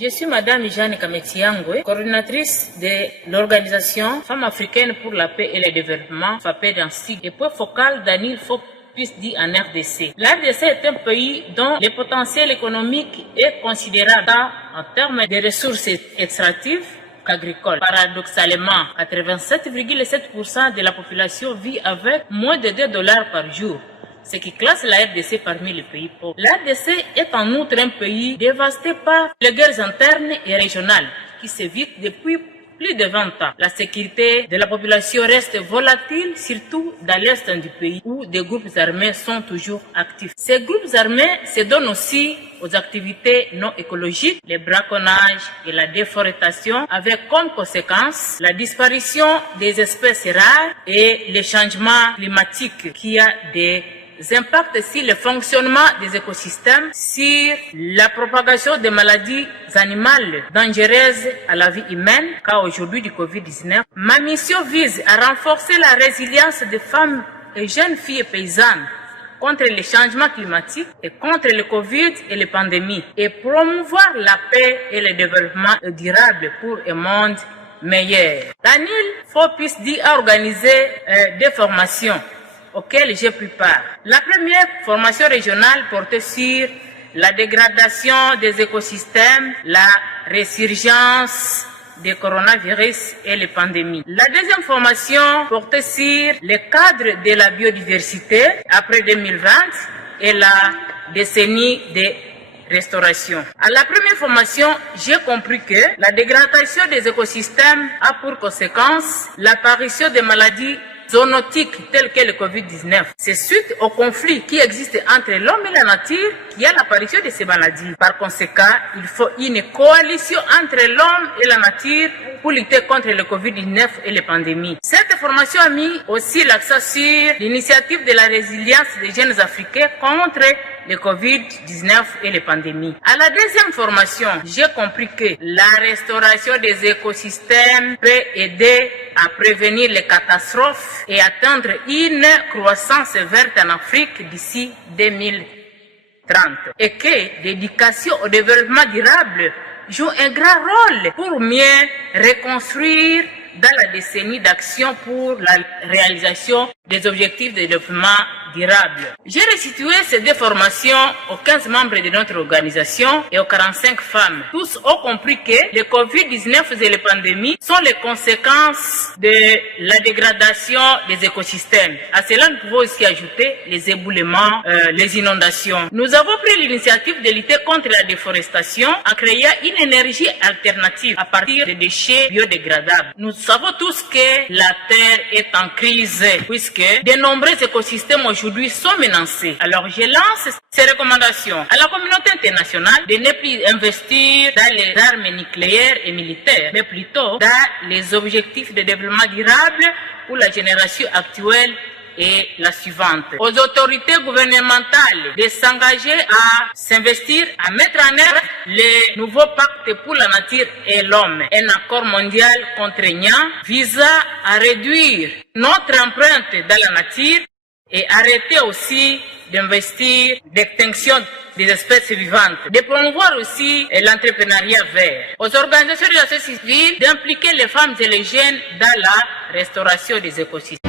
Je suis Madame Jeanne Kametiangwe, coordinatrice de l'organisation Femmes africaines pour la paix et le développement, FAPED-ANSTIG, et point focal d'Anil Fopusdi en RDC. La RDC est un pays dont le potentiel économique est considérable en termes de ressources extractives agricoles. Paradoxalement, 87,7% de la population vit avec moins de $2 par jour, ce qui classe la RDC parmi les pays pauvres. La RDC est en outre un pays dévasté par les guerres internes et régionales qui s'évitent depuis plus de 20 ans. La sécurité de la population reste volatile, surtout dans l'est du pays où des groupes armés sont toujours actifs. Ces groupes armés se donnent aussi aux activités non écologiques, les braconnages et la déforestation, avec comme conséquence la disparition des espèces rares et les changements climatiques qui a des impacts sur le fonctionnement des écosystèmes, sur la propagation des maladies animales dangereuses à la vie humaine, car aujourd'hui du Covid-19. Ma mission vise à renforcer la résilience des femmes et jeunes filles paysannes contre les changements climatiques et contre le Covid et les pandémies, et promouvoir la paix et le développement durable pour un monde meilleur. L'ANIL Fopusdi a organisé des formations auxquelles j'ai pris part. La première formation régionale portait sur la dégradation des écosystèmes, la résurgence des coronavirus et les pandémies. La deuxième formation portait sur le cadre de la biodiversité après 2020 et la décennie des restauration. À la première formation, j'ai compris que la dégradation des écosystèmes a pour conséquence l'apparition des maladies zoonotiques telles que le Covid-19. C'est suite au conflit qui existe entre l'homme et la nature qu'il y a l'apparition de ces maladies. Par conséquent, il faut une coalition entre l'homme et la nature pour lutter contre le Covid-19 et les pandémies. Cette formation a mis aussi l'accent sur l'initiative de la résilience des jeunes Africains contre le Covid-19 et les pandémies. À la deuxième formation, j'ai compris que la restauration des écosystèmes peut aider à prévenir les catastrophes et atteindre une croissance verte en Afrique d'ici 2030. Et que l'éducation au développement durable joue un grand rôle pour mieux reconstruire dans la décennie d'action pour la réalisation des objectifs de développement durable. J'ai restitué ces deux formations aux 15 membres de notre organisation et aux 45 femmes. Tous ont compris que le Covid-19 et les pandémies sont les conséquences de la dégradation des écosystèmes. À cela, nous pouvons aussi ajouter les éboulements, les inondations. Nous avons pris l'initiative de lutter contre la déforestation en créant une énergie alternative à partir des déchets biodégradables. Nous savons tous que la Terre est en crise puisque de nombreux écosystèmes aujourd'hui sont menacés. Alors je lance ces recommandations à la communauté internationale de ne plus investir dans les armes nucléaires et militaires, mais plutôt dans les objectifs de développement durable pour la génération actuelle et la suivante. Aux autorités gouvernementales de s'engager à s'investir, à mettre en œuvre les nouveaux pactes pour la nature et l'homme. Un accord mondial contraignant visant à réduire notre empreinte dans la nature et arrêter aussi d'investir l'extinction des espèces vivantes, de promouvoir aussi l'entrepreneuriat vert. Aux organisations de la société civile d'impliquer les femmes et les jeunes dans la restauration des écosystèmes.